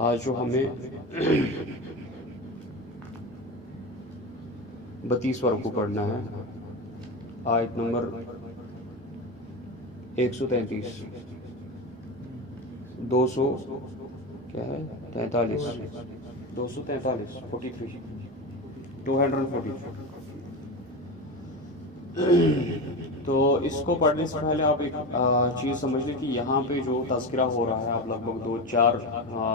آج جو ہمیں 32واں رکوع پڑھنا ہے، آیت نمبر 133 تو اس کو پڑھنے سے پہلے آپ ایک چیز سمجھ لیں کہ یہاں پہ جو تذکرہ ہو رہا ہے، آپ لگ بھگ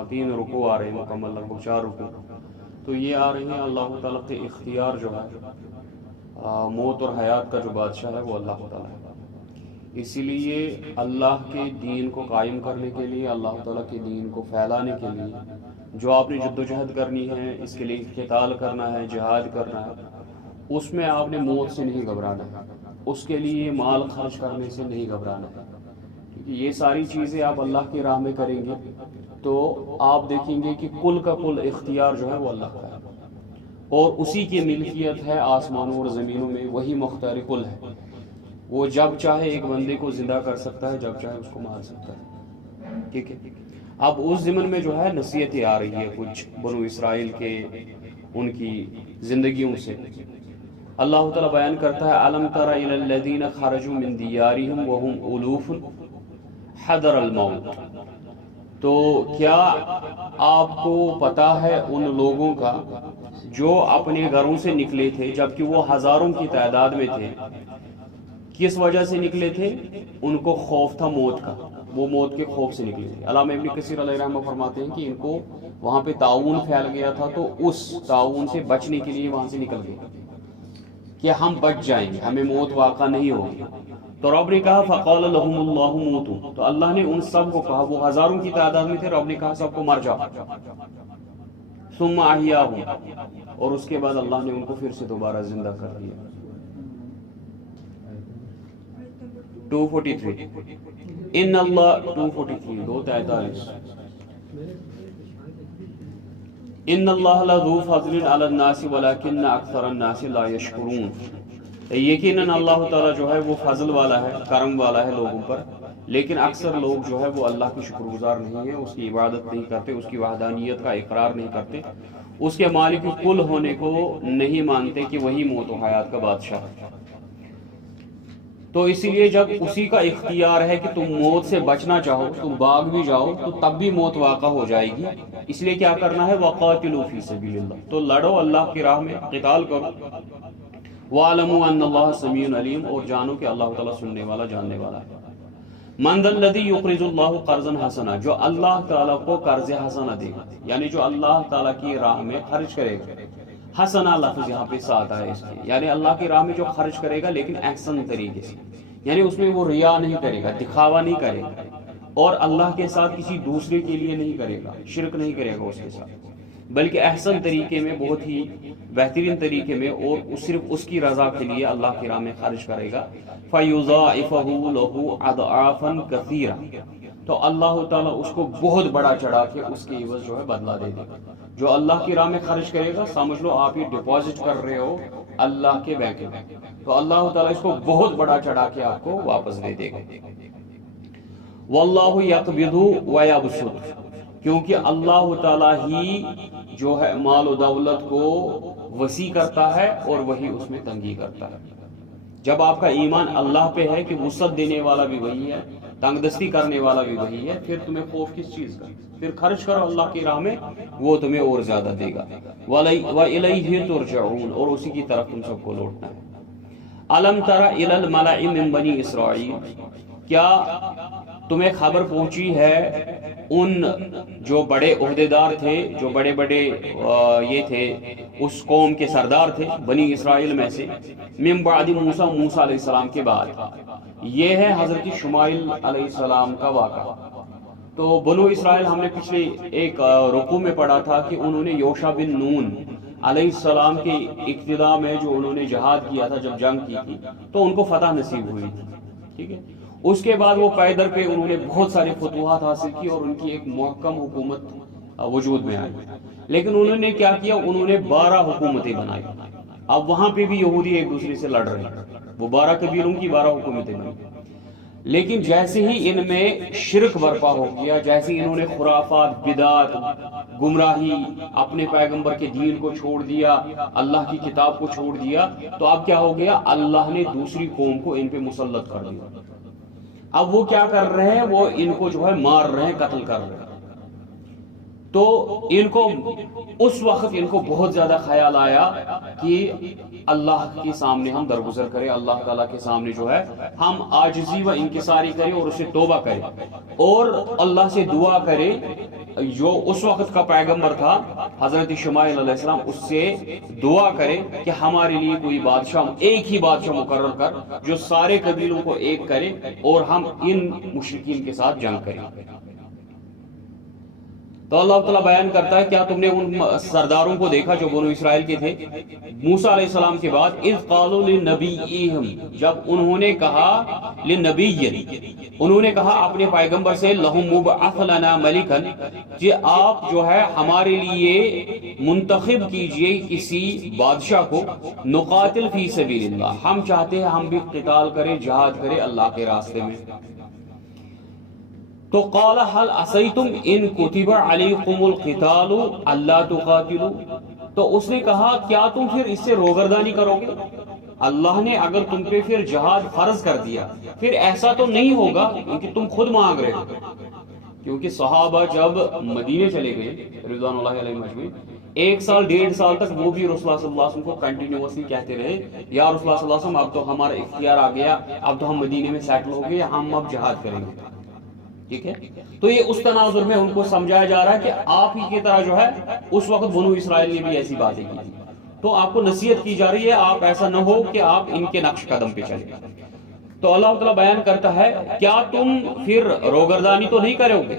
3 رکوع آ رہے ہیں، مکمل لگ بھگ 4 رکوع، تو یہ آ رہے ہیں اللہ تعالیٰ کے اختیار جو ہے، موت اور حیات کا جو بادشاہ ہے وہ اللہ تعالیٰ ہے۔ اسی لیے اللہ کے دین کو قائم کرنے کے لیے، اللہ تعالیٰ کے دین کو پھیلانے کے لیے جو آپ نے جد و جہد کرنی ہے، اس کے لیے قتال کرنا ہے، جہاد کرنا ہے، اس میں آپ نے موت سے نہیں گھبرانا ہے، اس کے لیے مال خرچ کرنے سے نہیں گھبرانا ہے، کیونکہ یہ ساری چیزیں آپ اللہ کی راہ میں کریں گے تو آپ دیکھیں گے کہ کل کا کل اختیار جو ہے وہ اللہ کا ہے، اور اسی کی ملکیت ہے آسمانوں اور زمینوں میں، وہی مختار کل ہے۔ وہ جب چاہے ایک بندے کو زندہ کر سکتا ہے، جب چاہے اس کو مار سکتا ہے، ٹھیک ہے۔ اب اس ضمن میں جو ہے نصیحتیں آ رہی ہے کچھ بنو اسرائیل کے ان کی زندگیوں سے۔ اللہ تعالیٰ بیان کرتا ہے الم تر الی الذین خرجوا من دیارہم وهم الوف حذر الموت، تو کیا آپ کو پتا ہے ان لوگوں کا جو اپنے گھروں سے نکلے تھے جبکہ وہ ہزاروں کی تعداد میں تھے، کس وجہ سے نکلے تھے؟ ان کو خوف تھا موت کا، وہ موت کے خوف سے نکلے تھے۔ علامہ ابن کثیر علیہ رحمہ فرماتے ہیں کہ ان کو وہاں پہ طاعون پھیل گیا تھا، تو اس طاعون سے بچنے کے لیے وہاں سے نکل گئے کہ ہم بچ جائیں گے، ہمیں موت واقع نہیں ہوگی۔ تو رب نے کہا فقال لهم اللہ موتوا، تو اللہ نے ان سب کو کہا، وہ ہزاروں کی تعداد میں تھے، رب نے کہا سب کو مر جاؤ، ثم احیاهم، اور اس کے بعد اللہ نے ان کو پھر سے دوبارہ زندہ کر دیا۔ 243 ان اللہ 243 243 ان اللہ لذو فضل علی الناس ولکن اکثر الناس لا یشکرون، یقیناً اللہ تعالیٰ جو ہے وہ فضل والا ہے، کرم والا ہے لوگوں پر، لیکن اکثر لوگ جو ہے وہ اللہ کی شکر گزار نہیں ہیں، اس کی عبادت نہیں کرتے، اس کی وحدانیت کا اقرار نہیں کرتے، اس کے مالک کل ہونے کو نہیں مانتے کہ وہی موت و حیات کا بادشاہ ہے۔ تو اسی لیے جب اسی کا اختیار ہے کہ تم موت سے بچنا چاہو، تم بھاگ بھی جاؤ تو تب بھی موت واقع ہو جائے گی، اس لیے کیا کرنا ہے؟ وقاتلوا فی سبیل اللہ، تو لڑو اللہ کی راہ میں، قتال کرو۔ وَاعْلَمُوا أَنَّ اللَّهَ سَمِيعٌ عَلِيمٌ، اور جانو کہ اللہ تعالیٰ سننے والا، جاننے والا ہے۔ مَنْ ذَا الَّذِي يُقْرِضُ اللَّهُ قَرْضًا حَسَنًا، جو اللہ تعالیٰ کو قرض حسنہ دے گا، یعنی جو اللہ تعالیٰ کی راہ میں خرچ کرے گا۔ حسنہ لفظ یہاں پہ ساتھ ہے اس کے، یعنی اللہ کی راہ میں جو خرچ کرے گا لیکن احسن طریقے سے، یعنی اس میں وہ ریا نہیں کرے گا، دکھاوا نہیں کرے گا، اور اللہ کے ساتھ کسی دوسرے کے لیے نہیں کرے گا، شرک نہیں کرے گا اس کے ساتھ، بلکہ احسن طریقے میں، بہت ہی بہترین طریقے میں، اور صرف اس کی رضا کے لیے اللہ کی راہ میں خرچ کرے گا۔ فَيُضَاعِفَهُ لَهُ أَضْعَافًا كَثِيرًا، تو اللہ تعالیٰ اس کو بہت بڑا چڑھا کے اس کے عوض جو ہے بدلہ دے دے گا۔ جو اللہ کی راہ میں خرچ کرے گا، سمجھ لو آپ یہ ڈپازٹ کر رہے ہو اللہ کے بینک میں، تو اللہ تعالیٰ اس کو بہت بڑا چڑھا کے آپ کو واپس دے دے گا۔ وَاللَّهُ يَقْبِضُ وَيَبْسُطُ، کیونکہ اللہ تعالیٰ ہی جو ہے مال و دولت کو وسیع کرتا ہے اور وہی اس میں تنگی کرتا ہے۔ جب آپ کا ایمان اللہ پہ ہے کہ وسعت دینے والا بھی وہی ہے، تنگ دستی کرنے والا بھی وہی ہے، پھر تمہیں خوف کس چیز کا؟ پھر خرچ کرو اللہ کی راہ میں، وہ تمہیں اور زیادہ دے گا۔ وَإِلَيْهِ تُرْجَعُونَ، اور اسی کی طرف تم سب کو لوٹنا ہے۔ أَلَمْ تَرَ إِلَى الْمَلَإِ مِنْ بَنِي إِسْرَائِيلَ، کیا تمہیں خبر پہنچی ہے ان جو بڑے عہدیدار تھے، جو بڑے بڑے یہ تھے، اس قوم کے سردار تھے بنی اسرائیل میں سے، من بعد موسیٰ، موسیٰ علیہ السلام کے بعد، یہ ہے حضرت شمائل علیہ السلام کا واقعہ۔ تو بنو اسرائیل ہم نے پچھلے ایک رکوع میں پڑھا تھا کہ انہوں نے یوشع بن نون علیہ السلام کے ابتدا میں جو انہوں نے جہاد کیا تھا، جب جنگ کی تھی تو ان کو فتح نصیب ہوئی تھی، ٹھیک ہے۔ اس کے بعد وہ پیدر پہ انہوں نے بہت سارے فتوحات حاصل کی اور ان کی ایک محکم حکومت وجود میں آئی، لیکن انہوں نے کیا کیا؟ انہوں نے 12 حکومتیں بنائی۔ اب وہاں پہ بھی یہودی ایک دوسرے سے لڑ رہے ہیں، وہ 12 قبیلوں کی 12 حکومتیں بنائی، لیکن جیسے ہی ان میں شرک برپا ہو گیا، جیسے انہوں نے خرافات، بدعات، گمراہی، اپنے پیغمبر کے دین کو چھوڑ دیا، اللہ کی کتاب کو چھوڑ دیا، تو اب کیا ہو گیا، اللہ نے دوسری قوم کو ان پہ مسلط کر دیا۔ اب وہ کیا کر رہے ہیں، وہ ان کو جو ہے مار رہے ہیں، قتل کر رہے ہیں۔ تو ان کو اس وقت ان کو بہت زیادہ خیال آیا کہ اللہ کے سامنے ہم درگزر کریں، اللہ تعالیٰ کے سامنے جو ہے ہم عاجزی و انکساری کریں اور اسے توبہ کریں اور اللہ سے دعا کریں۔ جو اس وقت کا پیغمبر تھا حضرت شمائیل علیہ السلام، اس سے دعا کریں کہ ہمارے لیے کوئی بادشاہ، ایک ہی بادشاہ مقرر کر جو سارے قبیلوں کو ایک کرے اور ہم ان مشرکین کے ساتھ جنگ کریں۔ تو اللہ تعالیٰ بیان کرتا ہے، کیا تم نے ان سرداروں کو دیکھا جو بنو اسرائیل کے تھے موسیٰ علیہ السلام کے بعد، اذ قالوا لنبیہم، جب انہوں نے کہا، انہوں نے کہا اپنے پیغمبر سے، لہم مبعث لنا ملکا، کہ آپ جو ہے ہمارے لیے منتخب کیجئے کسی بادشاہ کو، نقاتل فی سبیل اللہ، ہم چاہتے ہیں ہم بھی قتال کریں، جہاد کریں اللہ کے راستے میں۔ تو قال هل عصیتم ان کتب علیکم القتال الا تقاتلوا، تو اس نے کہا کیا تم پھر اس سے روگردانی کرو گے؟ اللہ نے اگر تم پہ پھر جہاد فرض کر دیا، پھر ایسا تو نہیں ہوگا کیونکہ تم خود مانگ رہے ہو۔ کیونکہ صحابہ جب مدینے چلے گئے رضوان اللہ علیہم اجمعین، 1 سال 1.5 سال تک وہ بھی رسول اللہ صلی اللہ علیہ وسلم کو کنٹینیوسلی کہتے رہے، یا رسول اللہ صلی اللہ علیہ وسلم اب تو ہمارا اختیار آ گیا، اب تو ہم مدینے میں سیٹل ہو گئے، ہم اب جہاد کریں گے۔ ٹھیک ہے، تو یہ اس تناظر میں ان کو سمجھایا جا رہا ہے کہ آپ ہی کی طرح جو ہے اس وقت بنو اسرائیل نے بھی ایسی باتیں کی تھی، تو آپ کو نصیحت کی جا رہی ہے آپ ایسا نہ ہو کہ آپ ان کے نقش قدم پہ چلیں۔ تو اللہ تعالیٰ بیان کرتا ہے، کیا تم پھر روگردانی تو نہیں کرو گے؟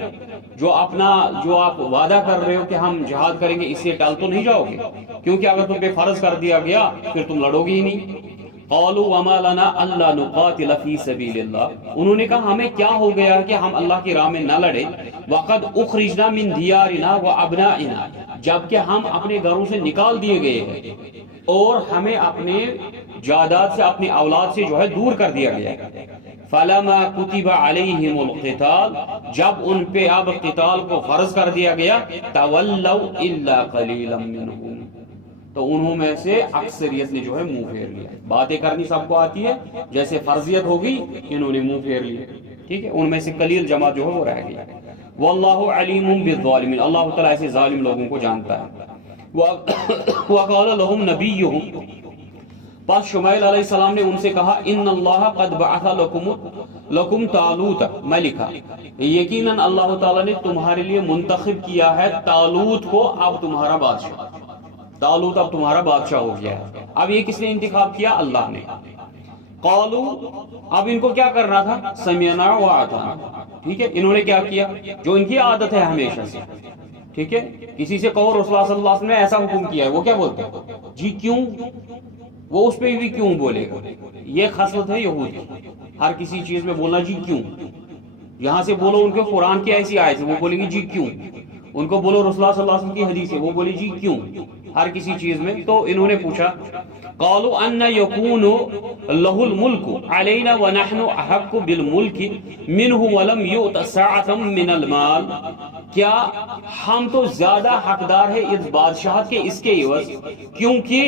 جو آپ وعدہ کر رہے ہو کہ ہم جہاد کریں گے، اس سے ٹال تو نہیں جاؤ گے؟ کیونکہ اگر تم پہ فرض کر دیا گیا پھر تم لڑو گے ہی نہیں۔ قالوا وما لنا الا نقاتل فی سبیل اللہ، انہوں نے کہا ہمیں کیا ہو گیا کہ ہم اللہ کی راہ میں نہ لڑے، وقد اخرجنا من دیارنا وابنائنا، جبکہ ہم اپنے گھروں سے نکال دیے گئے ہیں اور ہمیں اپنے جائیداد سے، اپنی اولاد سے جو ہے دور کر دیا گیا ہے۔ فلما كتب علیہم القتال، جب ان پہ اب قتال کو فرض کر دیا گیا، تولوا الا قلیلا منهم، تو انہوں میں سے اکثریت نے جو ہے منہ پھیر لیا۔ باتیں کرنی سب کو آتی ہے، جیسے فرضیت ہوگی انہوں نے منہ پھیر لیا، ٹھیک ہے، ان میں سے قلیل جماعت جو ہے وہ رہ گئی۔ واللہ علیم بالظالمین، اللہ تعالیٰ ایسے ظالم لوگوں کو جانتا ہے۔ وقال لهم نبیہم، پس شمائیل علیہ السلام نے ان سے کہا، ان اللہ قد بعث لکم طالوت ملکا، یقیناً اللہ تعالیٰ نے تمہارے لیے منتخب کیا ہے طالوت کو اب تمہارا بادشاہ، طالوت اب تمہارا بادشاہ ہو گیا ہے۔ اب یہ کس نے انتخاب کیا؟ اللہ نے۔ قالو، اب ان کو کیا کرنا تھا؟ سمعنا واطعنا، ٹھیک ہے، انہوں نے کیا کیا جو ان کی عادت ہے ہمیشہ سے، ٹھیک ہے، کسی سے کہو رسول اللہ صلی اللہ علیہ وسلم نے ایسا حکم کیا ہے، وہ کیا بولتے ہیں؟ جی کیوں؟ وہ اس پہ بھی کیوں بولے گا؟ یہ خصلت ہے یہود کی، ہر کسی چیز میں بولنا جی کیوں۔ یہاں سے بولو ان کے قرآن کی ایسی آیت ہے، وہ بولے گی جی کیوں۔ ان کو بولو رسول اللہ صلی اللہ علیہ وسلم کی حدیث ہے، وہ بولے جی کیوں، ہر کسی چیز میں۔ تو انہوں نے پوچھا، قالوا ان یکون له الملک علینا ونحن احق بالملک منہ ولم یؤت سعۃ من المال، کیا ہم تو زیادہ حقدار ہے اس بادشاہت کے اس کے عوض، کیونکہ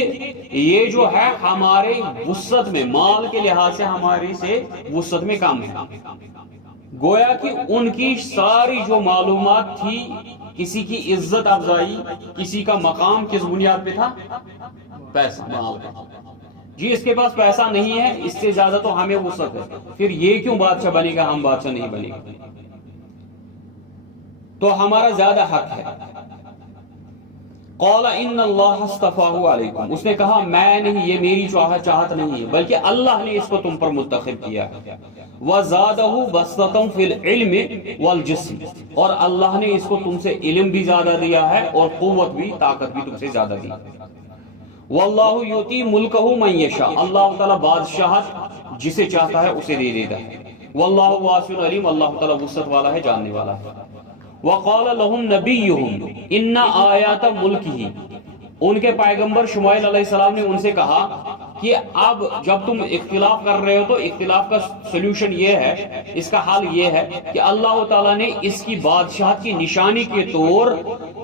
یہ جو ہے ہمارے وسعت میں، مال کے لحاظ سے ہماری سے وسعت میں کم ہے۔ گویا کہ ان کی ساری جو معلومات تھی، کسی کی عزت افزائی، کسی کا مقام کس بنیاد پہ تھا؟ پیسہ، مال ہے۔ جی اس کے پاس پیسہ نہیں ہے، اس سے زیادہ تو ہمیں وسعت ہے، پھر یہ کیوں بادشاہ بنے گا، ہم بادشاہ نہیں بنے گا، تو ہمارا زیادہ حق ہے۔ قال ان اللہ اصطفاہ علیکم، اس نے کہا میں نہیں، یہ میری چاہت نہیں ہے، بلکہ اللہ نے اس کو تم پر منتخب کیا ہے۔ وزادہ بسطۃ فی العلم والجسم، اور اللہ نے اس کو تم سے علم بھی زیادہ دیا ہے اور قوت بھی، طاقت بھی تم سے زیادہ دی۔ واللہ یؤتی ملکہ من یشاء، اللہ تعالیٰ بادشاہت جسے چاہتا ہے اسے دے دیتا ہے۔ واللہ واسع علیم، اللہ تعالیٰ وسعت والا ہے، جاننے والا ہے۔ وقال لهم نبیہم ان آیات ملکہ، ان کے پیغمبر شمائیل علیہ السلام نے ان سے کہا کہ اب جب تم اختلاف کر رہے ہو تو اختلاف کا سلوشن یہ ہے، اس کا حل یہ ہے کہ اللہ تعالیٰ نے اس کی بادشاہت کی نشانی کے طور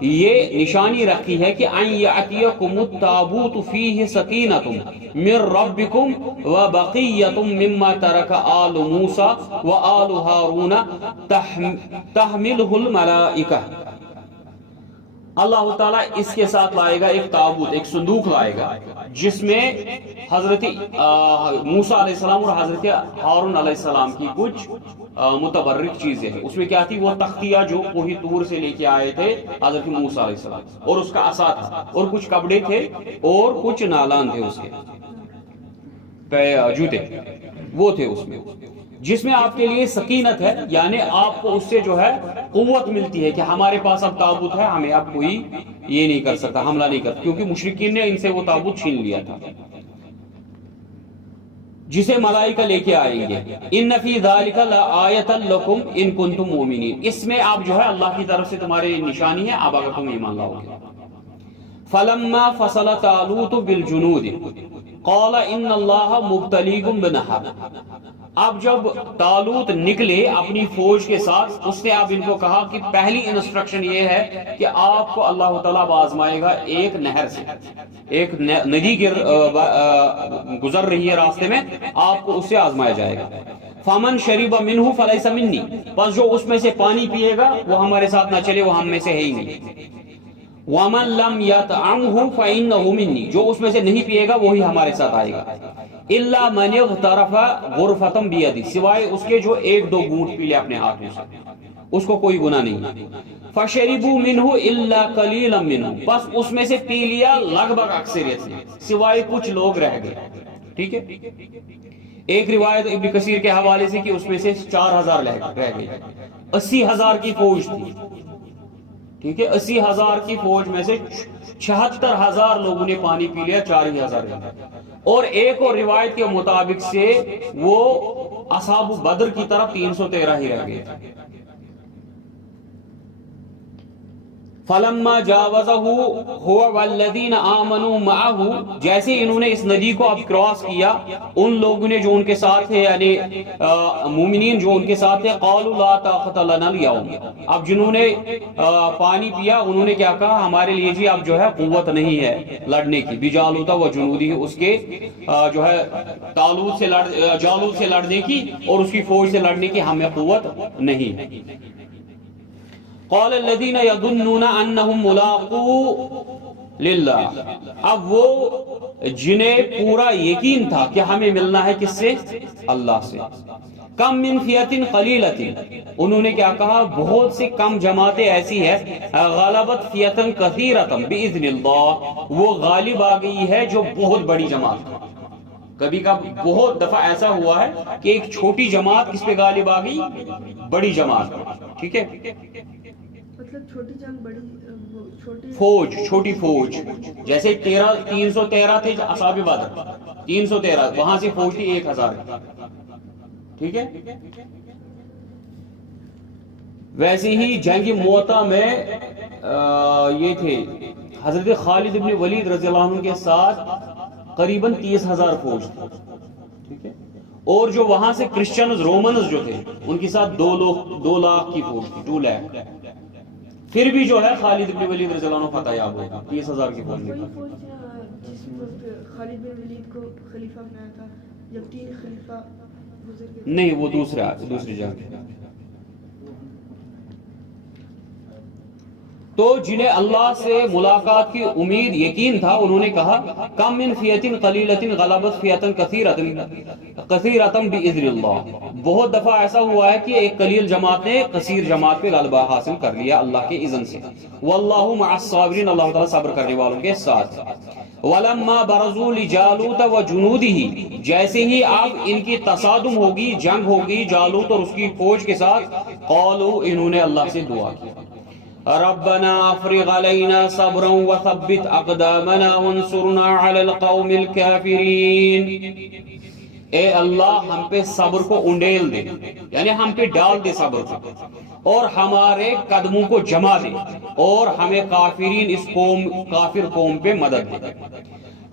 یہ نشانی رکھی ہے کہ ان یأتیکم التابوت فیہ سکینۃ من ربکم وبقیۃ مما ترک آل موسیٰ وآل ہارون تحملہ الملائکہ۔ اللہ تعالیٰ اس کے ساتھ لائے گا ایک تابوت، ایک صندوق لائے گا جس میں حضرت موسیٰ علیہ السلام اور حضرت ہارون علیہ السلام کی کچھ متبرک چیزیں ہیں۔ اس میں کیا تھی؟ وہ تختیہ جو کوہ طور سے لے کے آئے تھے حضرت موسیٰ علیہ السلام، اور اس کا عصا تھا، اور کچھ کپڑے تھے اور کچھ نالان تھے، اس کے جوتے وہ تھے اس میں، جس میں آپ کے لیے سکینت ہے، یعنی آپ کو اس سے جو ہے قوت ملتی ہے کہ ہمارے پاس اب تابوت ہے، ہمیں اب کوئی یہ نہیں کر سکتا، حملہ نہیں کرتا، کیونکہ مشرکین نے ان سے وہ تابوت چھین لیا تھا، جسے ملائکہ لے کے آئیں گے۔ ان فی ذالک لآیۃ لکم ان کنتم مؤمنین، اس میں آپ جو ہے اللہ کی طرف سے تمہارے نشانی ہے اب اگر تم ایمان لاؤ گے۔ فلما فصل طالوت بالجنود قال ان اللہ مبتلیکم بنہر، اب جب طالوت نکلے اپنی فوج کے ساتھ، اس نے اب ان کو کہا کہ پہلی انسٹرکشن یہ ہے کہ آپ کو اللہ تعالیٰ آزمائے گا ایک نہر سے، ایک ندی گزر رہی ہے راستے میں، آپ کو اس سے آزمایا جائے گا۔ فمن شرب منہ فلیس منی، بس جو اس میں سے پانی پیے گا وہ ہمارے ساتھ نہ چلے، وہ ہم میں سے ہے ہی نہیں۔ وَمَن لَمْ يَطْعَمْهُ فَإِنَّهُ مِنِّي، جو اس میں سے نہیں پیے گا وہی ہمارے ساتھ آئے گا۔ إِلَّا مَنِ اغْتَرَفَ غُرْفَةً بِيَدِهِ، سوائے اس کے جو ایک دو گھونٹ پی لے اپنے ہاتھوں سے، اس کو کوئی گناہ نہیں۔ فَشَرِبُوا مِنْهُ إِلَّا قَلِيلًا مِنْهُ، بس اس میں سے پی لیا لگ بھگ اکثریت سے، سوائے کچھ لوگ رہ گئے۔ ٹھیک ہے، ایک روایت ابن کثیر کے حوالے سے کہ اس میں سے 4000 رہ گئے، 80,000 کی فوج تھی۔ ٹھیک ہے، 80,000 کی فوج میں سے 76,000 لوگوں نے پانی پی لیا، 4,000 اور ایک اور روایت کے مطابق سے وہ اصحاب بدر کی طرف 313 ہی رہ گئے۔ فَلَمَّا جَاوَزَهُ هُوَ وَالَّذِينَ آمَنُوا مَعَهُ، جیسے انہوں نے اس ندی کو اب کراس کیا، ان لوگوں نے جو ان کے ساتھ تھے، یعنی مومنین جو ان کے ساتھ تھے، قَالُوا لَا طَاقَةَ لَنَا الْيَوْمَ، اب جنہوں نے پانی پیا انہوں نے کیا کہا؟ ہمارے لیے جی اب جو ہے قوت نہیں ہے لڑنے کی، بِجَالُوتَ وَجُنُودِهِ، اس کے جو ہے جالوت سے لڑنے کی اور اس کی فوج سے لڑنے کی ہمیں قوت نہیں ہے۔ قال الذين يظنون انهم ملاقو للہ، اب وہ جنہیں پورا یقین تھا کہ ہمیں ملنا ہے کس سے؟ اللہ سے۔ کم من فیۃ قلیلۃ، انہوں نے کیا کہا؟ بہت سی کم جماعتیں ایسی ہے، غلبت فیۃ کثیرۃ باذن اللہ، وہ غالب آ گئی ہے جو بہت بڑی جماعت۔ کبھی کبھی بہت دفعہ ایسا ہوا ہے کہ ایک چھوٹی جماعت کس پہ غالب آ گئی؟ بڑی جماعت۔ ٹھیک ہے، چھوٹی جنگ بڑی فوج، چھوٹی فوج، جیسے 313 تھے اصحاب بدر، 313 وہاں سے فوج تھی 1000۔ ٹھیک ہے، ویسے ہی جنگ موتا میں یہ تھے حضرت خالد بن ولید رضی اللہ عنہ کے ساتھ قریباً 30,000 فوج تھی۔ ٹھیک ہے، اور جو وہاں سے کرسچنز رومنز جو تھے ان کے ساتھ 2 لاکھ کی فوج تھی، 2 لاکھ، پھر بھی جو ہے خالد بن ولید رضی اللہ عنہ فتح یاب ہوئے، 30,000 کی فوج نکلی۔ جس وقت خالد بن ولید کو خلیفہ بنایا تھا، جب 3 خلیفہ گزر گئے؟ نہیں، وہ دوسری جنگ۔ تو جنہیں اللہ سے ملاقات کی امید یقین تھا انہوں نے کہا کم من فیۃ قلیلۃ غلبت فیۃ کثیرۃ باذن اللہ، بہت دفعہ ایسا ہوا ہے کہ ایک قلیل جماعت نے کثیر جماعت پہ غلبہ حاصل کر لیا اللہ کے اذن سے۔ واللہ مع الصابرین، اللہ تعالیٰ صبر کرنے والوں کے ساتھ۔ وَلَمَّا بَرَزُوا لِجَالُوتَ وَجُنُودِهِ، جیسے ہی اب ان کی تصادم ہوگی، جنگ ہوگی جالوت اور اس کی فوج کے ساتھ، قالوا، انہوں نے اللہ سے دعا کی، ربنا افرغ علینا صبرا وثبت اقدامنا وانصرنا علی القوم الكافرین، اے اللہ ہم پہ صبر کو انڈیل دے، یعنی ہم پہ ڈال دے صبر کو، اور ہمارے قدموں کو جما دے، اور ہمیں کافرین اس قوم، کافر قوم پہ مدد دے۔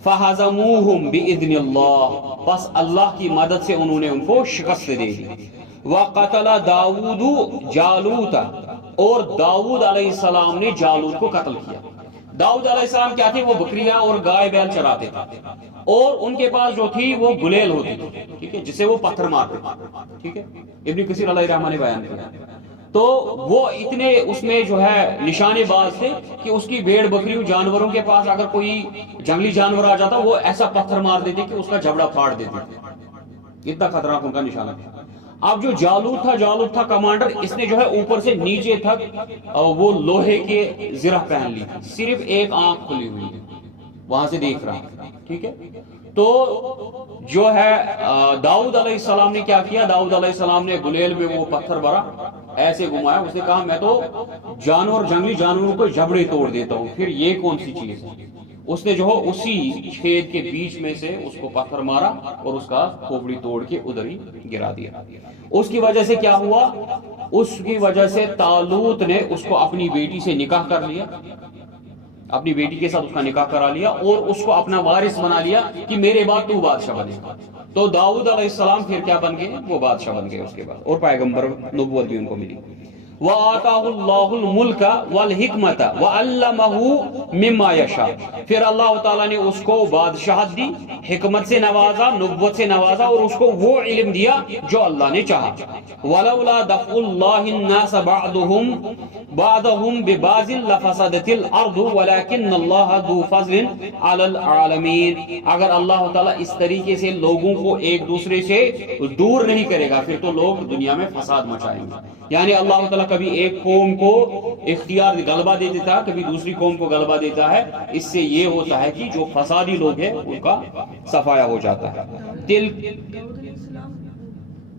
فَهَزَمُوهُمْ بِإِذْنِ اللَّهِ، پس اللہ کی مدد سے انہوں نے ان کو شکست دے دی. وَقَتَلَ دَاوُودُ جَالُوتَ، اور داؤد علیہ السلام نے جالوت کو قتل کیا. داؤد علیہ السلام کیا تھے؟ وہ بکریاں اور گائے بیل چراتے تھے، اور ان کے پاس جو تھی وہ گلیل ہوتی تھی، ٹھیک ہے، جسے وہ پتھر مارتے تھے. ٹھیک ہے، ابن کثیر علیہ الرحمہ نے بیان کیا. تو وہ اتنے اس میں جو ہے نشانے باز تھے کہ اس کی بھیڑ بکریوں جانوروں کے پاس اگر کوئی جنگلی جانور آ جاتا وہ ایسا پتھر مار دیتے کہ اس کا جبڑا پھاڑ دیتے. اتنا خطرناک ان کا نشانہ تھا. اب جو جالوت تھا کمانڈر، اس نے جو ہے اوپر سے نیچے تک وہ لوہے کے زرہ پہن لی، صرف ایک آنکھ کھلی ہوئی ہے، وہاں سے دیکھ رہا. ٹھیک ہے، تو جو ہے داؤد علیہ السلام نے کیا کیا؟ داؤد علیہ السلام نے گلیل میں وہ پتھر بھرا، ایسے گھمایا. اس نے کہا میں تو جنگلی جانوروں کو جبڑے توڑ دیتا ہوں، پھر یہ کون سی چیز ہے؟ اس نے جو ہے اسی چھید کے بیچ میں سے اس کو پتھر مارا اور اس کا کھوپڑی توڑ کے ادھر ہی گرا دیا. اس کی وجہ سے کیا ہوا؟ اس کی وجہ سے طالوت نے اس کو اپنی بیٹی سے نکاح کر لیا، اپنی بیٹی کے ساتھ اس کا نکاح کرا لیا اور اس کو اپنا وارث بنا لیا کہ میرے بعد تو بادشاہ بنے. تو داؤد علیہ السلام پھر کیا بن گئے؟ وہ بادشاہ بن گئے اس کے بعد، اور پیغمبر نبوت بھی ان کو ملی. وَآتَاهُ اللَّهُ الْمُلْكَ وَالْحِكْمَةَ وَعَلَّمَهُ مِمَّا يَشَاءُ، پھر اللہ تعالیٰ نے اس کو بادشاہت دی، حکمت سے نوازا، نبوت سے نوازا، اور اس کو وہ علم دیا جو اللہ نے چاہا. وَلَوْلَا دَفْعُ اللَّهِ النَّاسَ بَعْضَهُمْ بِبَعْضٍ لَفَسَدَتِ الْأَرْضُ وَلَكِنَّ اللَّهَ ذُو فَضْلٍ عَلَى الْعَالَمِينَ. اگر اللہ تعالیٰ اس طریقے سے لوگوں کو ایک دوسرے سے دور نہیں کرے گا پھر تو لوگ دنیا میں فساد مچائیں گے. یعنی اللہ تعالیٰ کبھی ایک قوم کو اختیار غلبہ دے دیتا ہے، کبھی دوسری قوم کو غلبہ دیتا ہے. اس سے یہ ہوتا ہے کہ جو فسادی لوگ ہیں ان کا صفایا ہو جاتا ہے. داؤد علیہ السلام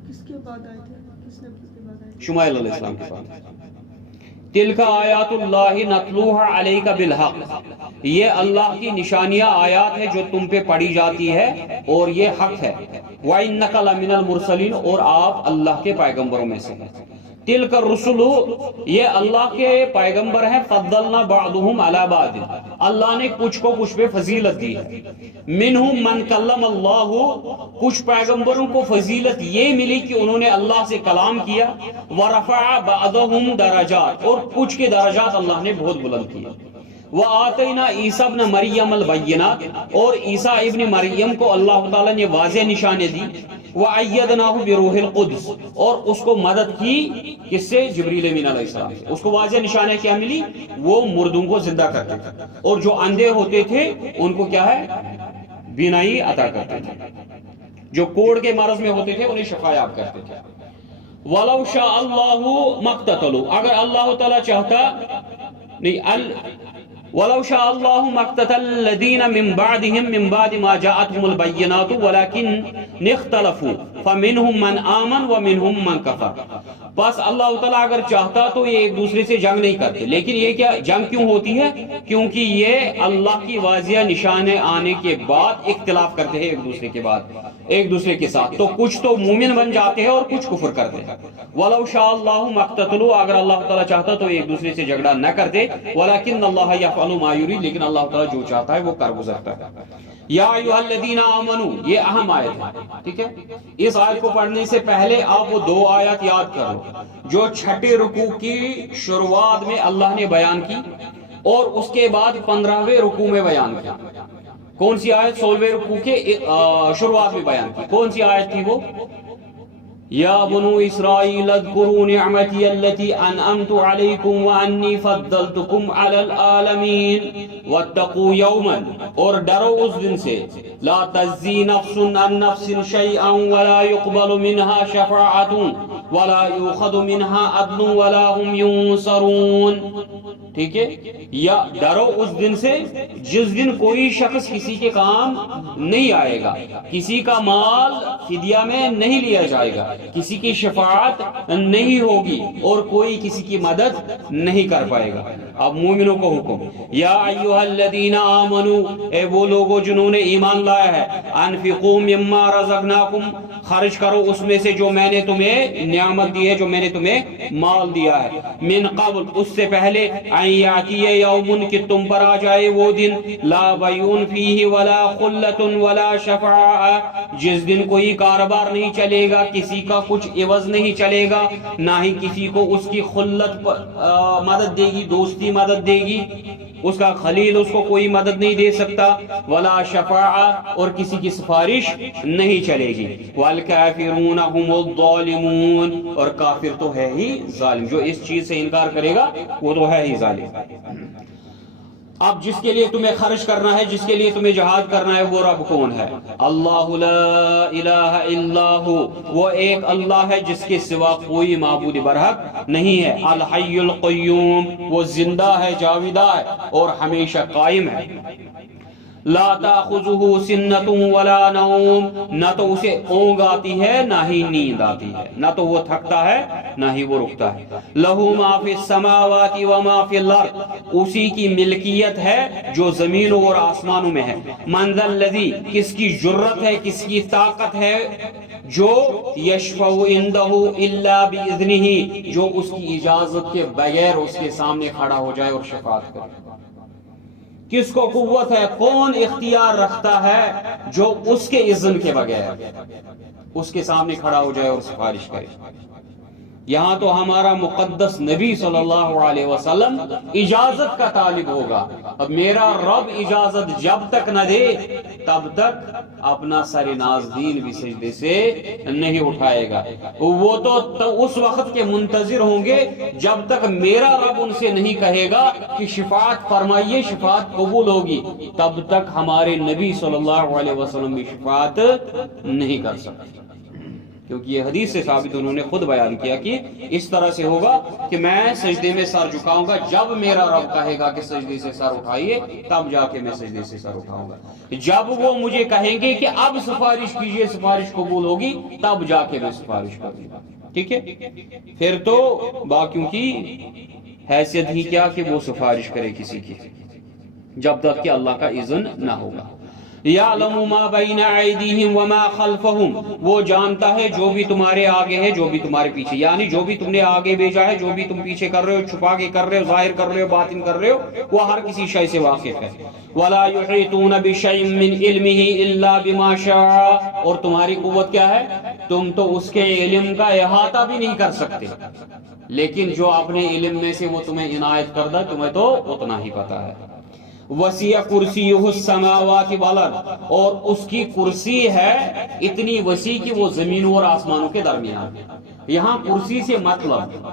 کس کے بعد آئے تھے؟ کس نبی کے بعد آئے تھے؟ شمائل علیہ السلام کے بعد. تلک آیات اللہ نتلوها علیک بالحق، یہ اللہ کی نشانیاں آیات ہے جو تم پہ پڑھی جاتی ہے اور یہ حق ہے. وَإِنَّكَ لَمِنَ الْمُرْسَلِينَ، اور آپ اللہ کے پیغمبروں میں سے ہیں. تلک الرسل، یہ اللہ کے پیغمبر ہیں. فضلنا بعضهم علی بعض، اللہ نے کچھ کو کچھ پہ فضیلت دی ہے. منہم من کلم اللہ، کچھ پیغمبروں کو فضیلت یہ ملی کہ انہوں نے اللہ سے کلام کیا. ورفع بعضهم درجات، اور کچھ کے درجات اللہ نے بہت بلند کیے. وآتینا عیسیٰ ابن مریم البینات، اور عیسیٰ ابن مریم کو اللہ تعالیٰ نے واضح نشانے دی. وَأَيَّدْنَاهُ بِرُوحِ الْقُدُسِ، اور اس کو مدد کی کس سے؟ جبریل امین علیہ السلام سے. اس کو واضح نشانہ کیا ملی؟ وہ مردوں کو زندہ کرتے تھے، اور جو اندھے ہوتے تھے ان کو کیا ہے؟ بینائی عطا کرتے تھے. جو کوڑ کے مرض میں ہوتے تھے انہیں شفا یاب کرتے تھے. وَلَوْ شَاءَ اللَّهُ مَا اقْتَتَلُوا، اگر اللہ تعالیٰ چاہتا نہیں وَلَوْ شَاءَ اللَّهُ مَا اقْتَتَلَ الَّذِينَ مِن بَعْدِهِم مِن بَعْدِ مَا جَاءَتْهُمُ الْبَيِّنَاتُ وَلَكِنَّ اخْتَلَفُوا فَمِنْهُم مَّنْ آمَنَ وَمِنْهُم مَّنْ كَفَرَ. بس اللہ تعالیٰ اگر چاہتا تو یہ ایک دوسرے سے جنگ نہیں کرتے. لیکن یہ کیا جنگ کیوں ہوتی ہے؟ کیونکہ یہ اللہ کی واضح نشانے آنے کے بعد اختلاف کرتے ہیں ایک دوسرے کے ساتھ. تو کچھ تو مومن بن جاتے ہیں اور کچھ کفر کرتے ہیں. وَلَوْ شَاءَ اللَّهُ مَا اقْتَتَلُوا، اگر اللہ تعالیٰ چاہتا تو ایک دوسرے سے جھگڑا نہ کرتے. وَلَكِنَّ اللَّهَ يَفْعَلُ مَا يُرِيدُ، لیکن اللہ تعالیٰ جو چاہتا ہے وہ کر گزرتا ہے. یا ایھا الذین آمنوا، یہ اہم آیت ہے. ٹھیک ہے، اس آیت کو پڑھنے سے پہلے آپ وہ دو آیات یاد کر لو جو چھٹے رکوع کی شروعات میں اللہ نے بیان کی اور اس کے بعد 15ویں رکوع میں بیان کیا. کون سی آیت؟ 16ویں رکوع کے شروعات میں بیان کی. کون سی آیت تھی وہ؟ یا بنو اسرائیل اذکروا نعمتی التي انعمت علیکم وانی فضلتکم علی العالمین واتقوا یوما، اور ڈرو اس دن سے لا تجزی نفس عن نفس شیئا ولا يقبل منها شفاعة ولا يؤخذ منها عدل ولا هم ينصرون. ٹھیک ہے، یا ڈرو اس دن سے جس دن کوئی شخص کسی کے کام نہیں آئے گا، کسی کا مال فدیہ میں نہیں لیا جائے گا، کسی کی شفاعت نہیں ہوگی اور کوئی کسی کی مدد نہیں کر پائے گا. اب مومنوں کو حکم، یا ایھا الذین آمنوا، اے وہ لوگوں جنہوں نے ایمان لایا ہے، انفقوا مما رزقناکم، خرچ کرو اس میں سے جو میں نے تمہیں نعمت دی ہے، جو میں نے تمہیں مال دیا ہے، من قبل، اس سے پہلے، ان یاتی یوم کہ تم پر آ جائے وہ دن لا بیع فیہ ولا خلۃ ولا شفاعہ جس دن کوئی کاروبار نہیں چلے گا، کسی کا کچھ عوض نہیں چلے گا، نہ ہی کسی کو اس کی خلت مدد دے گی، دوستی مدد دے گی، اس کا خلیل اس کو کوئی مدد نہیں دے سکتا، ولا شفاعہ اور کسی کی سفارش نہیں چلے گی، والکافرون هم الظالمون اور کافر تو ہے ہی ظالم، جو اس چیز سے انکار کرے گا وہ تو ہے ہی ظالم۔ اب جس کے لیے تمہیں خرچ کرنا ہے، جس کے لیے تمہیں جہاد کرنا ہے، وہ رب کون ہے؟ اللہ لا الہ الا ہو، وہ ایک اللہ ہے جس کے سوا کوئی معبود برحق نہیں ہے، الحی القیوم، وہ زندہ ہے، جاویدہ ہے اور ہمیشہ قائم ہے، لا تاخذہ سنۃ ولا نوم، نہ تو اسے اونگ آتی ہے نہ ہی نیند آتی ہے، نہ تو وہ تھکتا ہے نہ ہی وہ رکتا ہے، لہ ما فی السماوات و ما فی الارض، اسی کی ملکیت ہے جو زمینوں اور آسمانوں میں ہے، من ذا الذی، کس کی جرت ہے، کس کی طاقت ہے، جو یشفع عنده الا باذنہ، جو اس کی اجازت کے بغیر اس کے سامنے کھڑا ہو جائے اور شفاعت کرے۔ کس کو قوت ہے، کون اختیار رکھتا ہے جو اس کے اذن کے بغیر اس کے سامنے کھڑا ہو جائے اور سفارش کرے؟ یہاں تو ہمارا مقدس نبی صلی اللہ علیہ وسلم اجازت کا طالب ہوگا، اب میرا رب اجازت جب تک نہ دے تب تک اپنا سر نازدین بھی سجدے سے نہیں اٹھائے گا، وہ تو اس وقت کے منتظر ہوں گے جب تک میرا رب ان سے نہیں کہے گا کہ شفاعت فرمائیے، شفاعت قبول ہوگی، تب تک ہمارے نبی صلی اللہ علیہ وسلم بھی شفاعت نہیں کر سکتے، کیونکہ یہ حدیث سے ثابت انہوں نے خود بیان کیا کہ اس طرح سے ہوگا کہ میں سجدے میں سر جھکاؤں گا، جب میرا رب کہے گا کہ سجدے سے سر اٹھائیے تب جا کے میں سجدے سے سر اٹھاؤں گا، جب وہ مجھے کہیں گے کہ اب سفارش کیجئے، سفارش قبول ہوگی، تب جا کے میں سفارش کروں گا، ٹھیک ہے؟ پھر تو باقیوں کی حیثیت ہی کیا کہ وہ سفارش کرے کسی کی، جب تک کہ اللہ کا اذن نہ ہوگا۔ یعلم ما بین ایدیہم وما خلفہم، وہ جانتا ہے جو بھی تمہارے آگے ہے جو بھی تمہارے پیچھے، یعنی جو بھی تم نے آگے بھیجا ہے، جو بھی تم پیچھے کر رہے ہو، چھپا کے کر رہے ہو، ظاہر کر رہے ہو، باطن کر رہے ہو، وہ ہر کسی شے سے واقف ہے۔ ولا یحیطون بشیء من علمہ الا بما شاء، اور تمہاری قوت کیا ہے؟ تم تو اس کے علم کا احاطہ بھی نہیں کر سکتے، لیکن جو اپنے علم میں سے وہ تمہیں عنایت کردہ تمہیں تو اتنا ہی پتا ہے۔ وسیع کرسیہ السماوات والارض، اور اس کی کرسی ہے اتنی وسیع کہ وہ زمینوں اور آسمانوں کے درمیان ہے۔ یہاں کرسی سے مطلب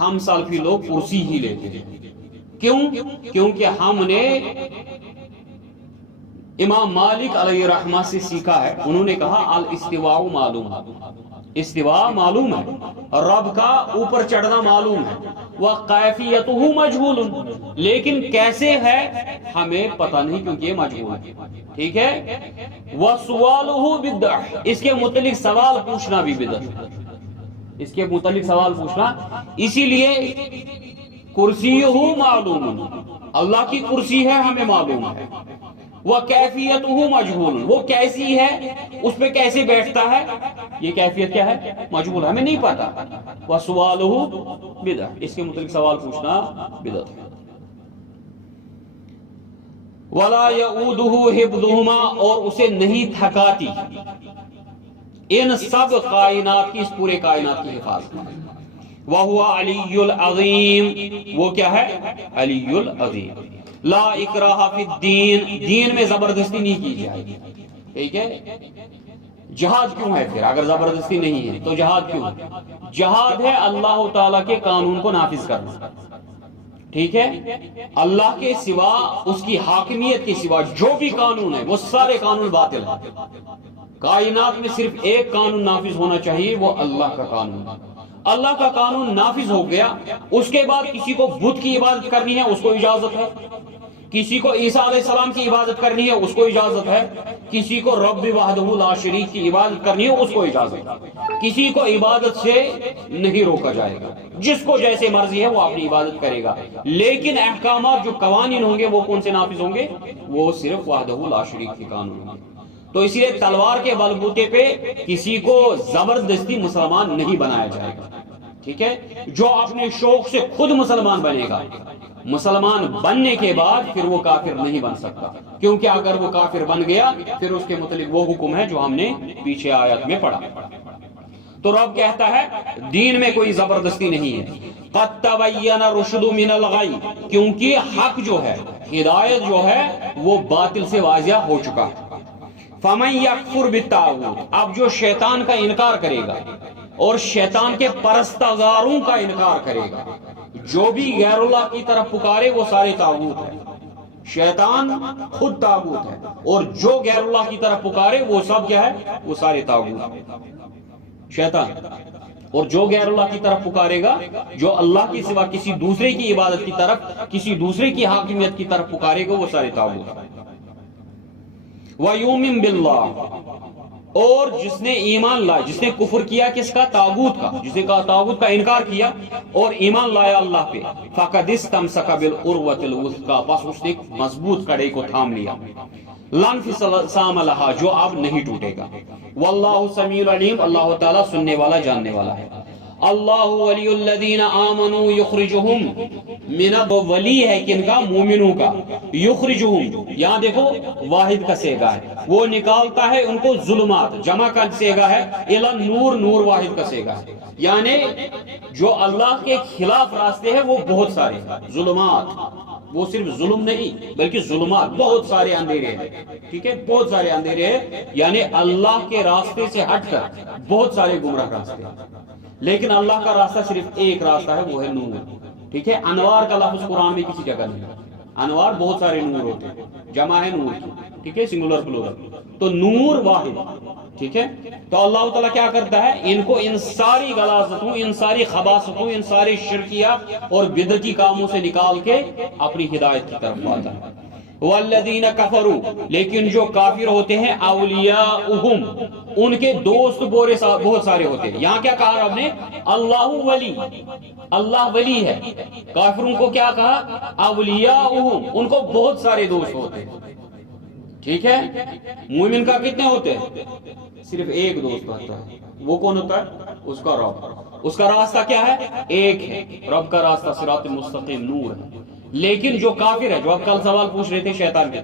ہم سلفی لوگ کرسی ہی لیتے ہیں، کیوں؟ کیونکہ ہم نے امام مالک علیہ رحمہ سے سیکھا ہے، انہوں نے کہا الاستواء معلوم، استواء معلوم ہے، رب کا اوپر چڑھنا معلوم ہے، وَقَيْفِيَتُهُ مَجْهُولٌ، لیکن کیسے ہے ہمیں پتہ نہیں کیونکہ یہ مجہول ہے، ٹھیک ہے؟ وَسُوَالُهُ بِدْعَةٍ، اس کے متعلق سوال پوچھنا بھی بدعت، اس کے متعلق سوال پوچھنا، اسی لیے کرسیہ معلوم، اللہ کی کرسی ہے ہمیں معلوم ہے، وَكَيْفِيَتُهُ مَجْهُولٌ، وہ کیسی ہے، اس پہ کیسے بیٹھتا ہے، یہ کیفیت کیا ہے، مجہول، ہمیں نہیں پتا۔ وَسُوَالُهُ بِدْعَةٌ، اس کے متعلق سوال پوچھنا بدعت ہے۔ وَلَا يَئُودُهُ حِفْظُهُمَا، اور اسے نہیں تھکاتی ان سب کائنات کی، اس پورے کائنات کی حفاظت۔ وَهُوَ عَلِيُّ الْعَظِيمُ، وہ کیا ہے، علی العظیم۔ لا اکراہ فی الدین، دین میں زبردستی نہیں کی جائے گی، ٹھیک ہے؟ جہاد کیوں ہے پھر اگر زبردستی نہیں ہے تو جہاد کیوں ہے؟ جہاد ہے اللہ تعالیٰ کے قانون کو نافذ کرنا، ٹھیک ہے؟ اللہ کے سوا، اس کی حاکمیت کے سوا جو بھی قانون ہے وہ سارے قانون باطل ہیں۔ کائنات میں صرف ایک قانون نافذ ہونا چاہیے، وہ اللہ کا قانون۔ اللہ کا قانون نافذ ہو گیا، اس کے بعد کسی کو بت کی عبادت کرنی ہے اس کو اجازت ہے، کسی کو عیسیٰ علیہ السلام کی عبادت کرنی ہے اس کو اجازت ہے، کسی کو رب وحدہ لا شریک کی عبادت کرنی ہے اس کو اجازت ہے، کسی کو عبادت سے نہیں روکا جائے گا، جس کو جیسے مرضی ہے وہ اپنی عبادت کرے گا، لیکن احکامات جو قوانین ہوں گے وہ کون سے نافذ ہوں گے؟ وہ صرف وحدہ لا شریک کے قانون ہوں گے۔ تو اس لیے تلوار کے بل بوتے پہ کسی کو زبردستی مسلمان نہیں بنایا جائے گا، ٹھیک ہے، جو اپنے شوق سے خود مسلمان بنے گا، مسلمان بننے کے بعد پھر وہ کافر نہیں بن سکتا، کیونکہ اگر وہ کافر بن گیا پھر اس کے متعلق وہ حکم ہے جو ہم نے پیچھے آیت میں پڑھا۔ تو رب کہتا ہے دین میں کوئی زبردستی نہیں ہے، قد تبین الرشد من الغی، کیونکہ حق جو ہے، ہدایت جو ہے وہ باطل سے واضح ہو چکا ہے۔ فمن یکفر بالطاغوت، اب جو شیطان کا انکار کرے گا اور شیطان کے پرستگاروں کا انکار کرے گا، جو بھی غیر اللہ کی طرف پکارے وہ سارے طاغوت ہیں، شیطان خود طاغوت ہے، اور جو غیر اللہ کی طرف پکارے وہ سب کیا ہے؟ وہ سارے طاغوت ہیں، شیطان، اور جو غیر اللہ کی طرف پکارے گا، جو اللہ کی سوا کسی دوسرے کی عبادت کی طرف، کسی دوسرے کی حاکمیت کی طرف پکارے گا، وہ سارے طاغوت ہیں۔ وَيُؤْمِن بِاللَّهِ، اور جس نے ایمان لایا، جس نے کفر کیا کس کا؟ طاغوت کا، جس نے کہا طاغوت کا انکار کیا اور ایمان لایا اللہ پہ، فَقَدِ اسْتَمْسَكَ بِالْعُرْوَةِ الْوُثْقَىٰ، بس اس نے مضبوط کڑے کو تھام لیا، لَا انفصام لَهَا، جو اب نہیں ٹوٹے گا۔ وَاللَّهُ سَمِيعٌ عَلِيمٌ، اللہ تعالیٰ سننے والا جاننے والا ہے۔ اللہ ولی الذین آمنوا یخرجہم من، ولی ہے کن کا؟ مومنوں کا، یخرجہم، یہاں دیکھو واحد کا صیغہ ہے، وہ نکالتا ہے ان کو ظلمات، جمع کا صیغہ ہے، الی نور، نور واحد کا صیغہ ہے، یعنی جو اللہ کے خلاف راستے ہیں وہ بہت سارے، ظلمات، وہ صرف ظلم نہیں بلکہ ظلمات، بہت سارے اندھیرے ہیں، ٹھیک ہے، بہت سارے اندھیرے ہیں، یعنی اللہ کے راستے سے ہٹ کر بہت سارے گمراہ راستے ہیں، لیکن اللہ کا راستہ صرف ایک راستہ ہے، وہ ہے نور، ٹھیک ہے۔ انوار کا لفظ قرآن میں کسی جگہ نہیں ہے، انوار بہت سارے نور ہوتے ہیں، جمع ہے نور کی، ٹھیک ہے، سنگولر پلورل، تو نور واحد، ٹھیک ہے۔ تو اللہ تعالیٰ کیا کرتا ہے؟ ان کو ان ساری غلاظتوں، ان ساری خباثتوں، ان ساری شرکیہ اور بدعتی کاموں سے نکال کے اپنی ہدایت کی طرف لاتا ہے۔ والذین کفروا، لیکن جو کافر ہوتے ہیں، اولیاؤہم، ان کے دوست بہت سارے ہوتے ہیں۔ یہاں کیا کہا رب نے؟ اللہ ولی، اللہ ولی ہے، کافروں کو کیا کہا؟ اولیاؤہم، ان کو بہت سارے دوست ہوتے ہیں، ٹھیک ہے۔ مومن کا کتنے ہوتے ہیں؟ صرف ایک دوست ہوتا ہے، وہ کون ہوتا ہے؟ اس کا رب، اس کا راستہ کیا ہے؟ ایک ہے، رب کا راستہ صراط مستقیم، نور ہے۔ لیکن جو کافر ہے، جو آپ کل سوال پوچھ رہے تھے شیطان کے،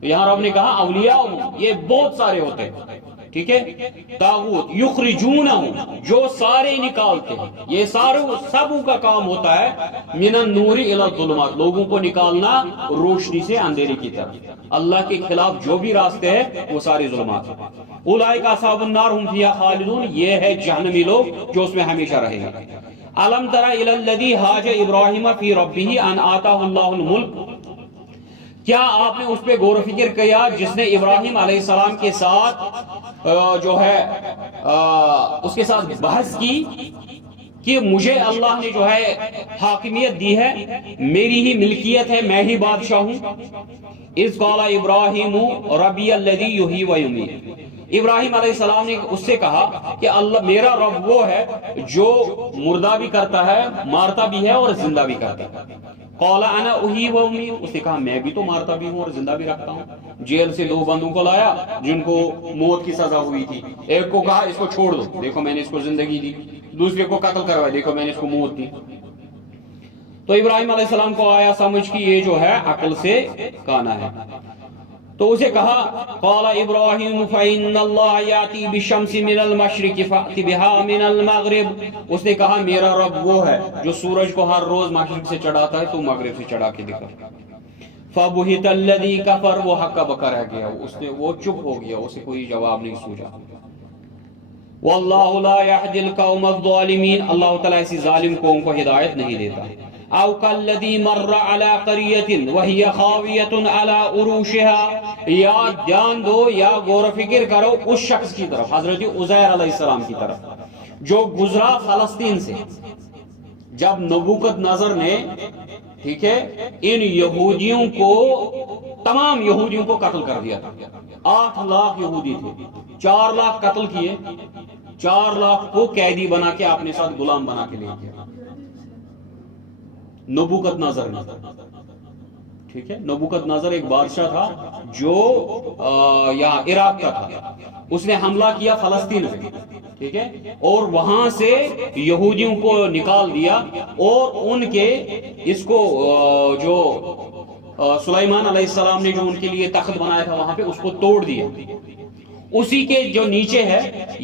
تو یہاں رب نے کہا اولیاء، یہ بہت سارے ہوتے ہیں، ٹھیک ہے۔ طاغوت یخرجونہم، جو سارے نکالتے ہیں، یہ سارے سب کا کام ہوتا ہے، من النور الی الظلمات، لوگوں کو نکالنا روشنی سے اندھیرے کی طرف، اللہ کے خلاف جو بھی راستے ہیں وہ سارے ظلمات ہیں۔ اولئک اصحاب النار هم فیہا خالدون، یہ ہے جہنمی لوگ جو اس میں ہمیشہ رہیں گے۔ الم تر الی الذی حاج ابراہیم فی ربہ ان آتاہ اللہ الملک، کیا آپ نے اس پہ غور و فکر کیا جس نے ابراہیم علیہ السلام کے ساتھ جو ہے اس کے ساتھ بحث کی کہ مجھے اللہ نے جو ہے حاکمیت دی ہے، میری ہی ملکیت ہے، میں ہی بادشاہ ہوں۔ اذ قال ابراہیم ربی الذی یحیی و یمیت، ابراہیم علیہ السلام نے اس سے کہا کہ اللہ میرا رب وہ ہے جو مردہ بھی کرتا ہے، مارتا بھی ہے اور زندہ بھی کرتا ہے۔ قال انا احیی و امیت، اس نے کہا میں بھی تو مارتا بھی ہوں اور زندہ بھی رکھتا ہوں۔ جیل سے 2 بندوں کو لایا جن کو موت کی سزا ہوئی تھی، ایک کو کہا اس کو چھوڑ دو، دیکھو میں نے اس کو زندگی دی، دوسرے کو قتل کروایا، دیکھو میں نے اس کو موت دی۔ تو ابراہیم علیہ السلام کو آیا سمجھ کہ یہ جو ہے عقل سے کانا ہے، تو اسے کہا قال ابراہیم فإن اللہ یاتی بالشمس من المشرق فأت بها من المغرب، اس نے کہا میرا رب وہ ہے جو سورج کو ہر روز مشرق سے چڑھاتا ہے تو مغرب سے چڑھا کے دکھا۔ فبہت الذی کفر، وہ ہکا بکا رہ گیا، اس نے وہ چپ ہو گیا، اسے کوئی جواب نہیں سوچا۔ واللہ لا یہدی القوم الظالمین، اللہ تعالیٰ ایسی ظالم قوم کو ہدایت نہیں دیتا۔ او کالذی مر علی قریۃ وہی خاویۃ علی عروشها، یا دھیان دو یا غور و فکر کرو اس شخص کی طرف، حضرت عزیر علیہ السلام کی طرف، جو گزرا فلسطین سے، جب نبوکت نظر نے، ٹھیک ہے، ان یہودیوں کو، تمام یہودیوں کو قتل کر دیا تھا۔ 8 لاکھ یہودی تھے، 4 لاکھ قتل کیے، 4 لاکھ کو قیدی بنا کے اپنے ساتھ غلام بنا کے لے گیا نبوکت نظر نے، ٹھیک ہے۔ نبوکت نظر ایک بادشاہ تھا جو یہاں عراق کا تھا، اس نے حملہ کیا فلسطین میں، ٹھیک ہے، اور وہاں سے یہودیوں کو نکال دیا اور ان کے اس کو جو سلیمان علیہ السلام نے جو ان کے لیے تخت بنایا تھا وہاں پہ اس کو توڑ دیا. اسی کے جو نیچے ہے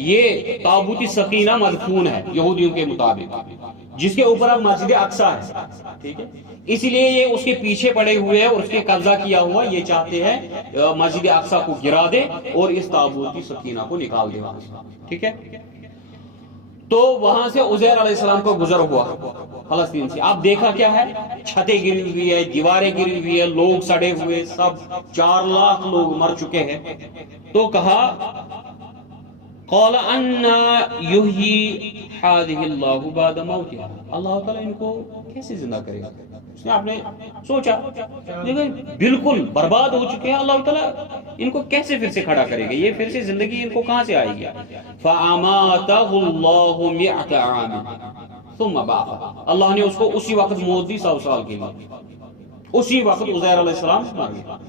یہ تابوت سکینہ مدفون ہے یہودیوں کے مطابق، جس کے اوپر اب مسجد اقصی ہے. ٹھیک ہے، اسی لیے یہ اس کے پیچھے پڑے ہوئے ہیں اور اس کے قبضہ کیا ہوا. یہ چاہتے ہیں مسجد اقصی کو گرا دے اور اس تابوت سکینہ کو نکال دے وہاں سے. ٹھیک ہے، تو وہاں سے عزیر علیہ السلام کو گزر ہوا فلسطین سے. اب دیکھا کیا ہے، چھتیں گری ہوئی ہے، دیواریں گری ہوئی ہے، لوگ سڑے ہوئے، سب 4 لاکھ لوگ مر چکے ہیں. تو کہا قال انا یحیی هذه اللہ بعد موتها، اللہ تعالیٰ ان کو کیسے زندہ کرے گا. اس نے آپ نے سوچا بالکل برباد ہو چکے ہیں، اللہ تعالیٰ ان کو کیسے پھر سے کھڑا کرے گا، یہ پھر سے زندگی ان کو کہاں سے آئے گی. فَأَمَاتَهُ اللَّهُ مِئَةَ عَامٍ ثُمَّ بَعَثَهُ، اللہ نے اس کو اسی وقت موت دی 100 سال کے لیے. اسی وقت عزیر علیہ السلام مر گیا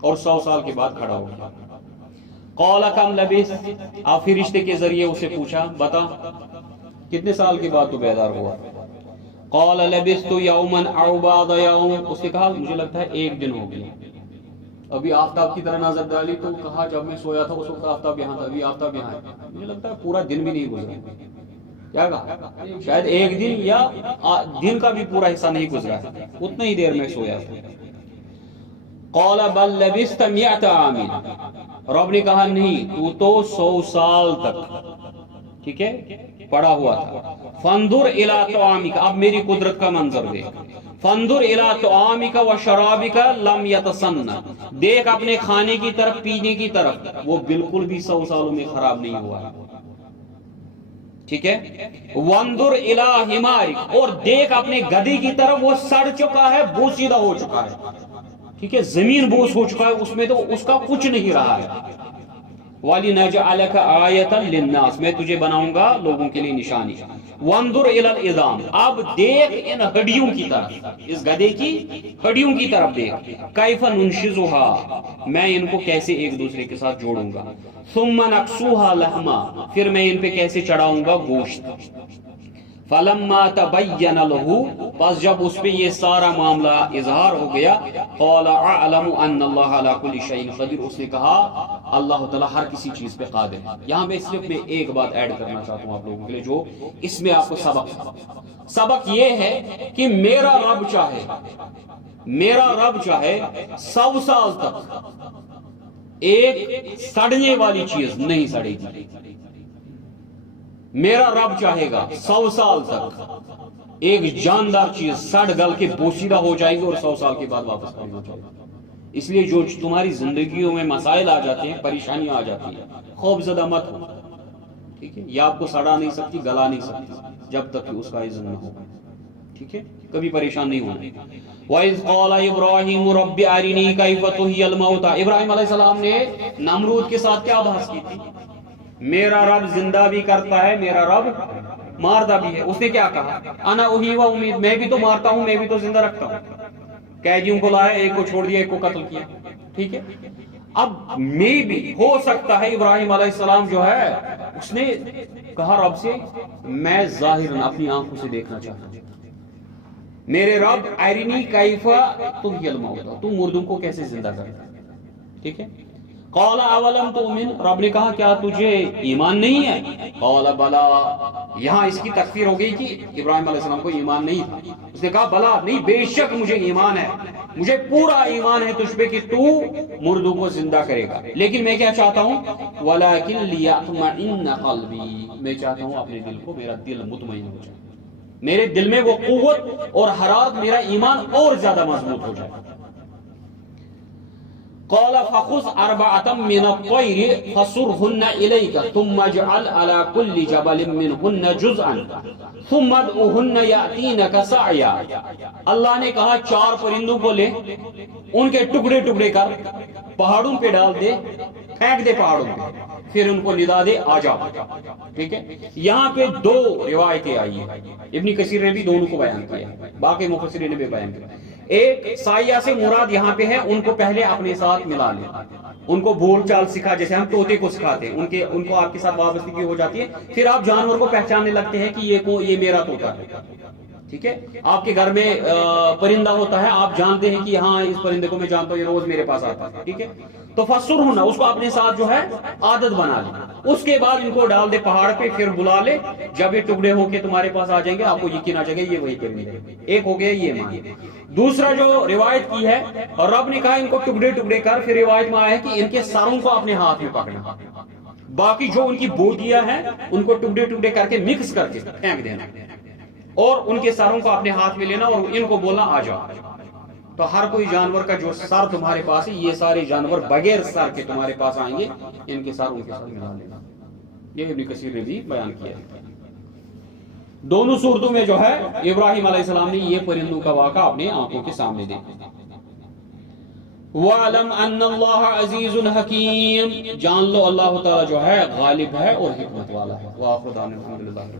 اور 100 سال کے بعد کھڑا ہو گیا. قَالَ كَمْ لَبِثْتَ، آپ فرشتے کے ذریعے اسے پوچھا بتا کتنے سال کے بعد تو بیدار ہوا. قَالَ لَبِثْتُ يَوْمًا أَوْ بَعْضَ يَوْمٍ، اس نے کہا مجھے لگتا ہے 1 دن ہو گیا. ابھی آفتاب کی طرح نظر ڈالی تو کہا جب میں سویا تھا اس وقت آفتاب یہاں تھا، ابھی آفتاب یہاں ہے. مجھے لگتا ہے پورا دن بھی نہیں گزرا. کیا کہا، شاید 1 دن یا دن کا بھی پورا حصہ نہیں گزرا، اتنا ہی دیر میں سویا تھا. قال بل لبثت 100 عام، رب نے کہا نہیں تو 100 سال تک ٹھیک ہے پڑا ہوا تھا. فانظر الی طعامک، اب میری قدرت کا منظر دیکھ. فانظر الی طعامک وشرابک لم یتسنى، دیکھ اپنے کھانے کی طرف پینے کی طرف، وہ بالکل بھی 100 سالوں میں خراب نہیں ہوا ہے. ٹھیک ہے، وانظر الی حمارک، اور دیکھ اپنے گدھے کی طرف، وہ سڑ چکا ہے، بوسیدہ ہو چکا ہے. ٹھیک ہے، زمین بوس ہو چکا ہے، اس میں تو اس کا کچھ نہیں رہا ہے. وَلِنَجْعَلَكَ آیَةً لِلنَّاسِ، میں تجھے بناؤں گا لوگوں کے لیے نشانی. وَانظُرْ إِلَى الْعِظَامِ، اب دیکھ ان ہڈیوں کی طرف، اس گدھے کی ہڈیوں کی طرف دیکھ. كَيْفَ نُنشِزُهَا، میں ان کو کیسے ایک دوسرے کے ساتھ جوڑوں گا. ثُمَّ نَكْسُوهَا لَحْمًا، پھر میں ان پہ کیسے چڑھاؤں گا گوشت. فلما تبین له، پس جب اس پہ یہ سارا معاملہ اظہار ہو گیا، قال اعلم ان اللہ علی کل شیء قدیر، اس نے کہا اللہ تعالیٰ ہر کسی چیز پہ قادر ہے. یہاں پہ صرف میں ایک بات ایڈ کرنا چاہتا ہوں آپ لوگوں کے لیے، جو اس میں آپ کو سبق یہ ہے کہ میرا رب چاہے 100 سال تک ایک سڑنے والی چیز نہیں سڑے گی. میرا رب چاہے گا 100 سال تک ایک جاندار چیز سڑ گل کے بوسیدہ ہو جائے گی اور 100 سال کے بعد واپس کھڑی ہو جائے گی. اس لیے جو تمہاری زندگیوں میں مسائل آ جاتے ہیں، پریشانیاں آ جاتی ہیں، خوف زدہ مت ہو. ٹھیک ہے، یہ آپ کو سڑا نہیں سکتی، گلا نہیں سکتی جب تک کہ اس کا اذن نہ ہو. ٹھیک ہے، کبھی پریشان نہیں ہونا. وَإِذْ قَالَ إِبْرَاهِيمُ رَبِّ أَرِنِي كَيْفَ تُحْيِي الْمَوْتَى، ابراہیم علیہ السلام نے نمرود کے ساتھ کیا بحث کی تھی؟ میرا رب زندہ بھی کرتا ہے، میرا رب مارتا بھی ہے. اس نے کیا کہا، انا احیی و امید، میں بھی تو مارتا ہوں، میں بھی تو زندہ رکھتا ہوں. قیدیوں کو لایا، ایک کو چھوڑ دیا، ایک کو قتل کیا. ٹھیک ہے، اب میں بھی ہو سکتا ہے ابراہیم علیہ السلام جو ہے اس نے کہا رب سے میں ظاہراً اپنی آنکھوں سے دیکھنا چاہتا ہوں. میرے رب ارنی کیف تحیی الموتى، تو مردوں کو کیسے زندہ کرتا ہے. ٹھیک ہے، قال اولم تؤمن، رب نے کہا کیا تجھے ایمان نہیں ہے. قال بلا، یہاں اس کی تکفیر ہو گئی کہ ابراہیم علیہ السلام کو ایمان نہیں تھا. اس نے کہا بلا، نہیں بے شک مجھے ایمان ہے، مجھے پورا ایمان ہے تجھ پہ کہ تو مردوں کو زندہ کرے گا. لیکن میں کیا چاہتا ہوں، ولکن لیطمئن قلبی، میں چاہتا ہوں اپنے دل کو، میرا دل مطمئن ہو جائے، میرے دل میں وہ قوت اور حرارت، میرا ایمان اور زیادہ مضبوط ہو جائے. قال فخذ 4 من الطير فصرهن إليك ثم اجعل على كل جبل منهن جزءا ثم ادعوهن يأتينك سعيا. اللہ نے کہا 4 پرندوں کو لے، ان کے ٹکڑے ٹکڑے کر پہاڑوں پہ ڈال دے، پھینک دے پہاڑوں پہ، پھر ان کو ندا دے آ جاؤ. ٹھیک ہے, یہاں پہ دو روایتیں آئی ہیں, ابن کثیر نے بھی دونوں کو بیان کیا, باقی مفسرین نے بھی بیان کیا. ایک سایہ سے مراد یہاں پہ ہے ان کو پہلے اپنے ساتھ ملا لیں, ان کو بول چال سکھا, جیسے ہم طوطے کو سکھاتے ہیں, ان کو آپ کے ساتھ وابستگی ہو جاتی ہے, پھر آپ جانور کو پہچاننے لگتے ہیں کہ یہ میرا طوطا ہے. ٹھیک ہے, آپ کے گھر میں پرندہ ہوتا ہے, آپ جانتے ہیں کہ ہاں اس پرندے کو میں جانتا ہوں, یہ روز میرے پاس آتا ہے. ٹھیک ہے, تو فسر ہونا, اس کو اپنے ساتھ جو ہے عادت بنا لے. اس کے بعد ان کو ڈال دے پہاڑ پہ, پھر بلا لے, جب یہ ٹکڑے ہو کے تمہارے پاس آ جائیں گے آپ کو یقین آ جائے گا یہ وہی پرندے. ایک ہو گیا یہ مان. دوسرا جو روایت کی ہے, اور رب نے کہا ان کو ٹکڑے ٹکڑے کر, پھر روایت میں آیا ہے کہ ان کے سروں کو اپنے ہاتھ میں پکڑنا, باقی جو ان کی بوٹیاں ہیں ان کو ٹکڑے ٹکڑے کر کے مکس کر کے پھینک دینا, اور ان کے سروں کو اپنے ہاتھ میں لینا اور ان کو بولنا آ جاؤ. تو ہر کوئی جانور کا جو سر تمہارے پاس ہے, یہ سارے جانور بغیر سر کے تمہارے پاس آئیں گے, ان کے سر ان کے ساتھ ملا لینا. یہ ابن کثیر نے بھی بیان کیا ہے. دونوں صورتوں میں جو ہے ابراہیم علیہ السلام نے یہ پرندوں کا واقعہ اپنے آنکھوں کے سامنے دیکھا. وَعْلَمْ أَنَّ اللَّهَ عَزِيزٌ حَكِيمٌ, جان لو اللہ تعالی جو ہے غالب ہے اور حکمت والا ہے. وآخر دعوانا الحمدللہ.